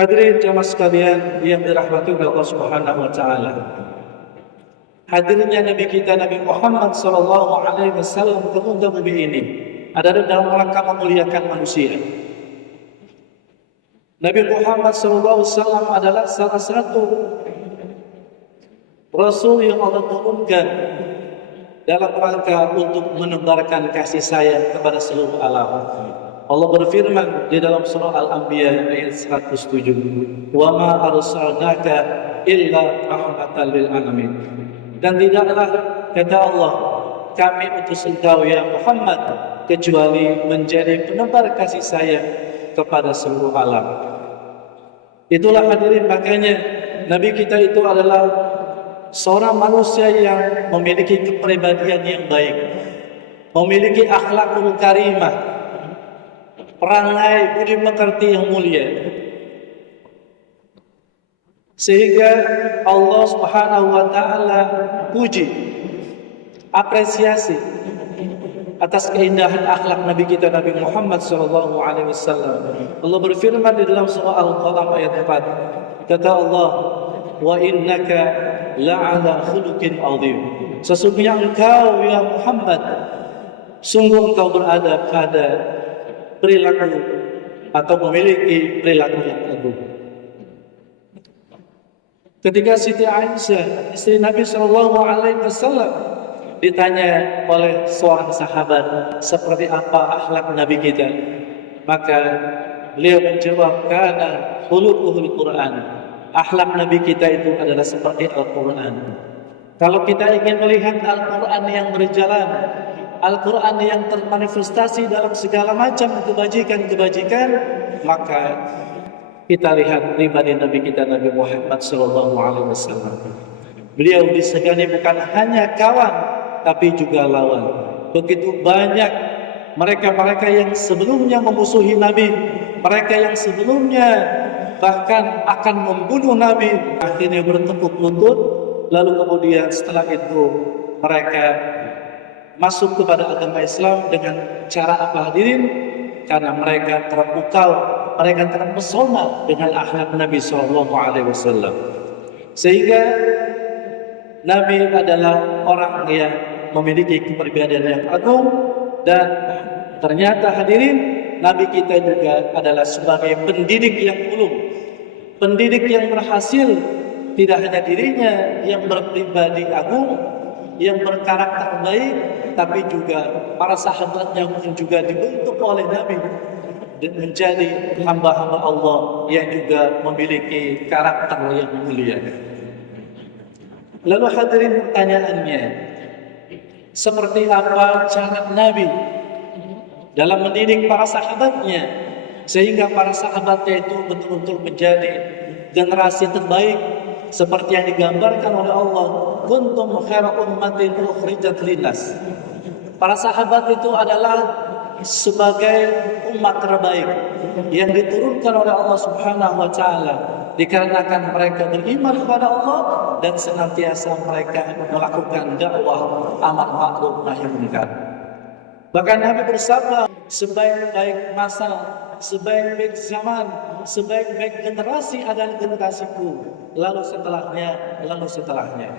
Hadirin jamaah sekalian yang dirahmati oleh Allah Subhanahu wa taala. Hadirnya Nabi kita Nabi Muhammad sallallahu alaihi wasallam ke muka bumi ini adalah dalam rangka memuliakan manusia. Nabi Muhammad sallallahu alaihi wasallam adalah salah satu rasul yang Allah turunkan dalam rangka untuk menebarkan kasih sayang kepada seluruh alam. Allah berfirman di dalam surah Al-Anbiya ayat 107, "Wa ma arsalnaka illa rahmatan lil alamin." Dan tidaklah, kata Allah, kami utus engkau ya Muhammad kecuali menjadi penebar kasih sayang kepada seluruh alam. Itulah hadirin, makanya Nabi kita itu adalah seorang manusia yang memiliki kepribadian yang baik, memiliki akhlakul karimah, perangai budi pekerti yang mulia, sehingga Allah Subhanahu wa taala puji, apresiasi atas keindahan akhlak Nabi kita Nabi Muhammad sallallahu alaihi wasallam. Allah berfirman di dalam surah Al-Qalam ayat 4, kata Allah, "Wa innaka la'ala khuluqin 'adzim." Sesungguhnya engkau ya Muhammad, sungguh engkau berada pada perilaku atau memiliki perilaku yang agung. Ketika Siti Aisyah, istri Nabi Shallallahu Alaihi Wasallam, ditanya oleh seorang sahabat seperti apa akhlak Nabi kita, maka beliau menjawab, "Kana khuluquhul Quran." Akhlak Nabi kita itu adalah seperti Al-Quran. Kalau kita ingin melihat Al-Quran yang berjalan, Al-Quran yang termanifestasi dalam segala macam kebajikan-kebajikan, maka kita lihat pribadi Nabi kita Nabi Muhammad sallallahu alaihi wasallam. Beliau disegani bukan hanya kawan tapi juga lawan. Begitu banyak mereka-mereka yang sebelumnya memusuhi Nabi, mereka yang sebelumnya bahkan akan membunuh Nabi, akhirnya bertekuk lutut, lalu kemudian setelah itu mereka masuk kepada agama Islam dengan cara apa hadirin? Karena mereka terpukau, mereka terpesona dengan akhlak Nabi Sallallahu Alaihi Wasallam. Sehingga Nabi adalah orang yang memiliki kepribadian yang agung, dan ternyata hadirin, Nabi kita juga adalah sebagai pendidik yang ulung, pendidik yang berhasil. Tidak hanya dirinya yang berpribadi agung, yang berkarakter baik, tapi juga para sahabatnya pun juga dibentuk oleh Nabi dan menjadi hamba-hamba Allah yang juga memiliki karakter yang mulia. Lalu hadirin, pertanyaannya, seperti apa cara Nabi dalam mendidik para sahabatnya sehingga para sahabatnya itu betul-betul menjadi generasi terbaik seperti yang digambarkan oleh Allah, kuntum khaira ummatin ukhrijat linnas. Para sahabat itu adalah sebagai umat terbaik yang diturunkan oleh Allah Subhanahu wa taala dikarenakan mereka beriman kepada Allah dan senantiasa mereka melakukan dakwah amar ma'ruf nahi munkar. Bahkan Nabi bersabda, sebaik-baik masa, sebaik-baik zaman, sebaik-baik generasi adalah generasiku, lalu setelahnya, lalu setelahnya.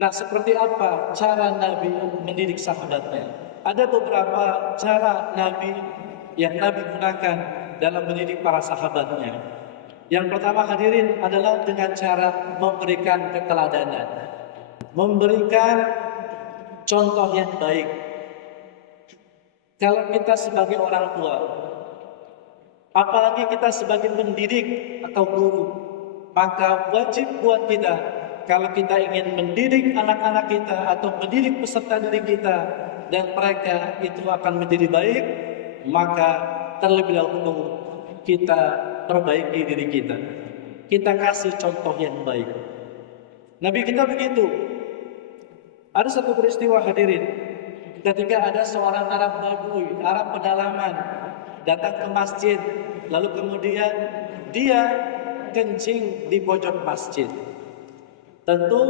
Nah, seperti apa cara Nabi mendidik sahabatnya? Ada beberapa cara Nabi yang Nabi gunakan dalam mendidik para sahabatnya. Yang pertama hadirin adalah dengan cara memberikan keteladanan, memberikan contoh yang baik. Kalau kita sebagai orang tua, apalagi kita sebagai pendidik atau guru, maka wajib buat kita, kalau kita ingin mendidik anak-anak kita atau mendidik peserta didik kita dan mereka itu akan menjadi baik, maka terlebih dahulu kita perbaiki diri kita. Kita kasih contoh yang baik. Nabi kita begitu. Ada satu peristiwa hadirin, ketika ada seorang Arab Badui, Arab pedalaman, datang ke masjid, lalu kemudian dia kencing di pojok masjid. Tentu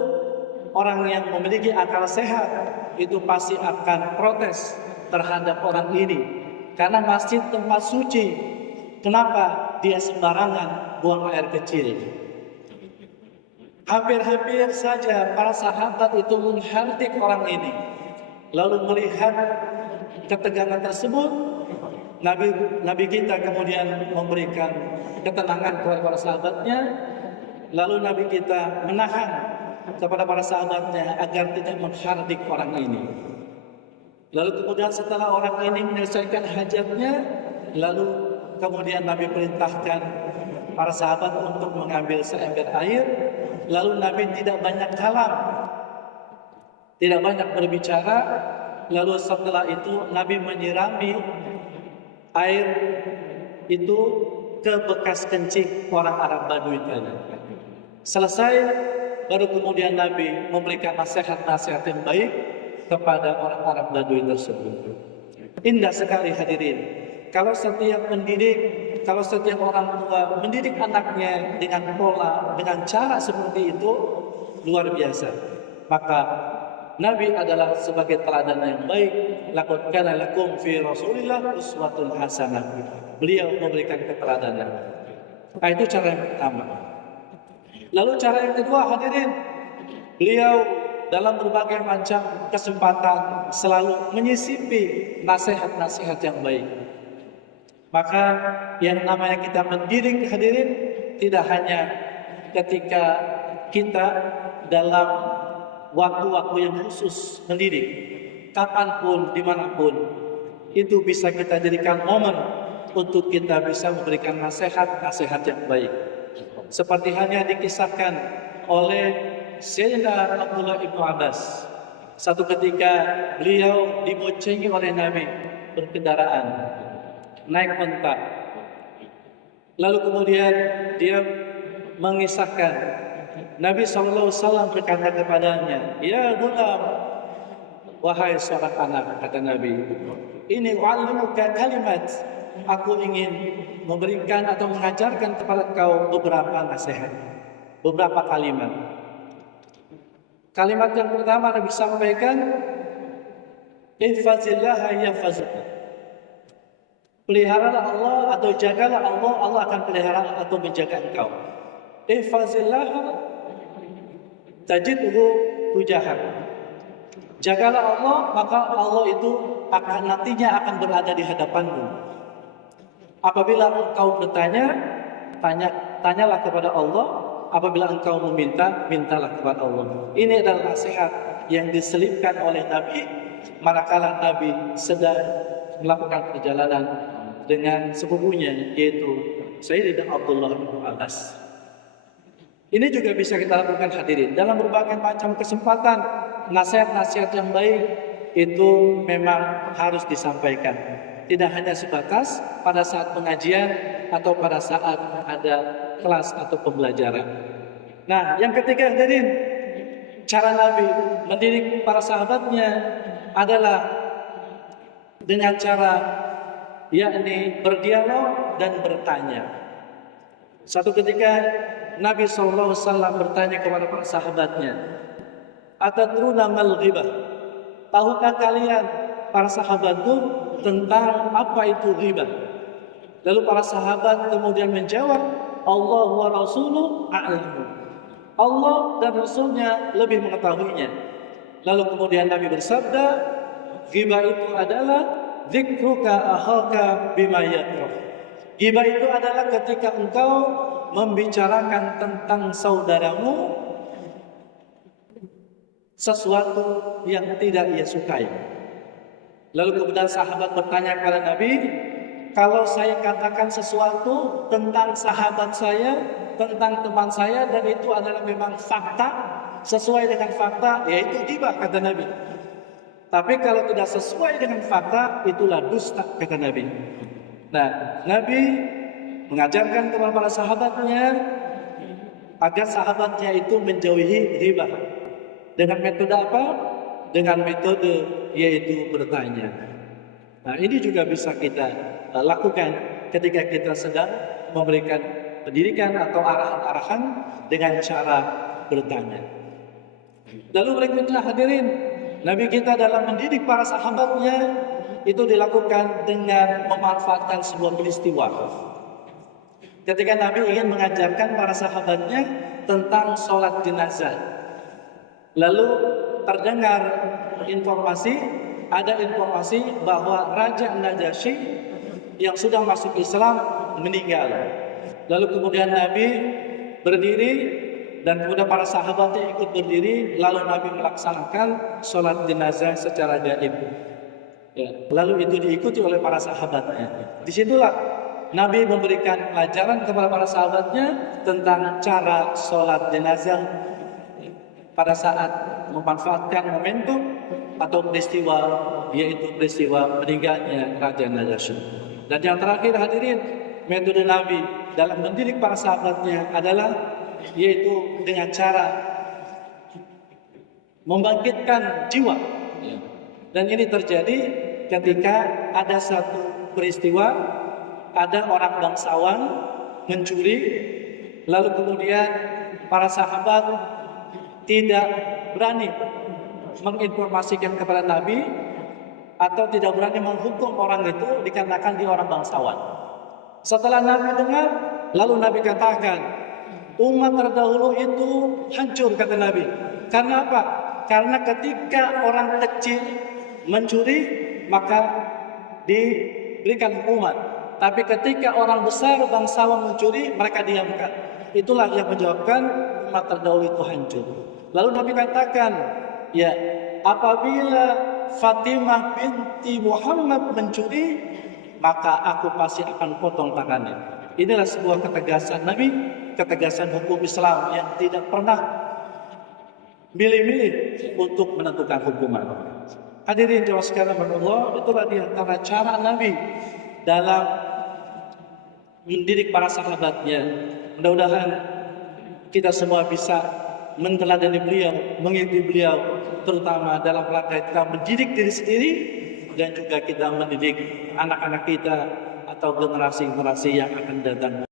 orang yang memiliki akal sehat itu pasti akan protes terhadap orang ini, karena masjid tempat suci. Kenapa? dia sembarangan buang air kecil. Hampir-hampir saja para sahabat itu menghardik orang ini. Lalu melihat ketegangan tersebut, Nabi kita kemudian memberikan ketenangan kepada para sahabatnya. Lalu Nabi kita menahan kepada para sahabatnya agar tidak menghardik orang ini. Lalu kemudian setelah orang ini menyelesaikan hajatnya, lalu kemudian Nabi perintahkan para sahabat untuk mengambil seember air. Lalu Nabi tidak banyak kalam, tidak banyak berbicara. Lalu setelah itu Nabi menyirami air itu ke bekas kencing orang Arab Badui tadi. Selesai, baru kemudian Nabi memberikan nasihat-nasihat yang baik kepada orang Arab Badui tersebut. Indah sekali hadirin. Kalau setiap pendidik, kalau setiap orang tua mendidik anaknya dengan pola, dengan cara seperti itu, luar biasa. Maka Nabi adalah sebagai teladan yang baik. Laqad kana lakum fi Rasulillah uswatun hasanah. Beliau memberikan keteladanan. Nah, itu cara yang pertama. Lalu cara yang kedua, hadirin, beliau dalam berbagai macam kesempatan selalu menyisipi nasihat-nasihat yang baik. Maka yang namanya kita mendidik, hadirin, tidak hanya ketika kita dalam waktu-waktu yang khusus mendidik, kapanpun, dimanapun, itu bisa kita jadikan momen untuk kita bisa memberikan nasihat-nasihat yang baik. Seperti hanya dikisahkan oleh Sayyidina Abdullah ibnu Abbas. Satu ketika beliau diboncengi oleh Nabi berkendaraan, naik onta. Lalu kemudian dia mengisahkan, Nabi SAW berkata kepadanya, "Ya gulam, wahai seorang anak," kata Nabi, "ini u'allimuka kalimat." Aku ingin memberikan atau mengajarkan kepada kau beberapa nasihat, beberapa kalimat. Kalimat yang pertama Nabi sampaikan, "Ihfazillaha yahfazuka." Peliharalah Allah atau jagalah Allah, Allah akan pelihara atau menjaga engkau. Ihfazillaha tajidhu tujahak. Jagalah Allah, maka Allah itu akan nantinya akan berada di hadapanmu. Apabila engkau bertanya, tanyalah kepada Allah. Apabila engkau meminta, mintalah kepada Allah. Ini adalah nasihat yang diselipkan oleh Nabi manakala Nabi sedang melakukan perjalanan dengan sepupunya, yaitu Sayyidina Abdullah bin Abbas. Ini juga bisa kita lakukan, hadirin, dalam berbagai macam kesempatan. Nasihat-nasihat yang baik itu memang harus disampaikan. Tidak hanya sebatas pada saat pengajian atau pada saat ada kelas atau pembelajaran. Nah, yang ketiga, hadirin, cara Nabi mendidik para sahabatnya adalah dengan cara yakni berdialog dan bertanya. Satu ketika Nabi SAW bertanya kepada para sahabatnya, "Atadruna mal ghibah?" Tahukah kalian, para sahabatku, tentang apa itu ghibah? Lalu para sahabat kemudian menjawab, "Allah wa rasuluhu a'lamu." Allah dan Rasulnya lebih mengetahuinya. Lalu kemudian Nabi bersabda, ghibah itu adalah dzikruka akhaka bima yakrah. Ghibah itu adalah ketika engkau membicarakan tentang saudaramu sesuatu yang tidak ia sukai. Lalu kemudian sahabat bertanya kepada Nabi, "Kalau saya katakan sesuatu tentang sahabat saya, tentang teman saya, dan itu adalah memang fakta, sesuai dengan fakta, yaitu ghibah," kata Nabi. "Tapi kalau tidak sesuai dengan fakta, itulah dusta," kata Nabi. Nah, Nabi mengajarkan kepada para sahabatnya agar sahabatnya itu menjauhi ghibah. Dengan metode apa? Dengan metode yaitu bertanya. Nah, ini juga bisa kita lakukan ketika kita sedang memberikan pendidikan atau arahan-arahan dengan cara bertanya. Lalu berikutnya, hadirin, Nabi kita dalam mendidik para sahabatnya itu dilakukan dengan memanfaatkan sebuah peristiwa. ketika Nabi ingin mengajarkan para sahabatnya tentang sholat jenazah. Lalu terdengar ada informasi bahwa Raja Najasyi yang sudah masuk Islam meninggal. Lalu kemudian Nabi berdiri dan kemudian para sahabatnya ikut berdiri, lalu Nabi melaksanakan sholat jenazah secara gaib. Ya, lalu itu diikuti oleh para sahabatnya. Disitulah Nabi memberikan pelajaran kepada para sahabatnya tentang cara sholat jenazah pada saat memanfaatkan momentum atau peristiwa, yaitu peristiwa meninggalnya Raja Najasyi. Dan yang terakhir hadirin, metode Nabi dalam mendidik para sahabatnya adalah yaitu dengan cara membangkitkan jiwa. Dan ini terjadi ketika ada satu peristiwa, ada orang bangsawan mencuri, lalu kemudian para sahabat tidak berani menginformasikan kepada Nabi atau tidak berani menghukum orang itu dikarenakan dia orang bangsawan. Setelah Nabi dengar, lalu Nabi katakan, umat terdahulu itu hancur, kata Nabi. Karena apa? Karena ketika orang kecil mencuri, maka diberikan hukuman. Tapi ketika orang besar bangsawan mencuri, mereka diamkan. Itulah yang menyebabkan umat terdahulu itu hancur. Lalu Nabi katakan, ya, apabila Fatimah binti Muhammad mencuri, maka aku pasti akan potong tangannya. Inilah sebuah ketegasan Nabi, ketegasan hukum Islam yang tidak pernah milih-milih untuk menentukan hukuman. Hadirin jemaah sekalian Allah, itulah di antara cara Nabi dalam mendidik para sahabatnya. Mudah-mudahan kita semua bisa meneladani beliau, mengikuti beliau, terutama dalam rangka kita mendidik diri sendiri dan juga kita mendidik anak-anak kita atau generasi-generasi yang akan datang.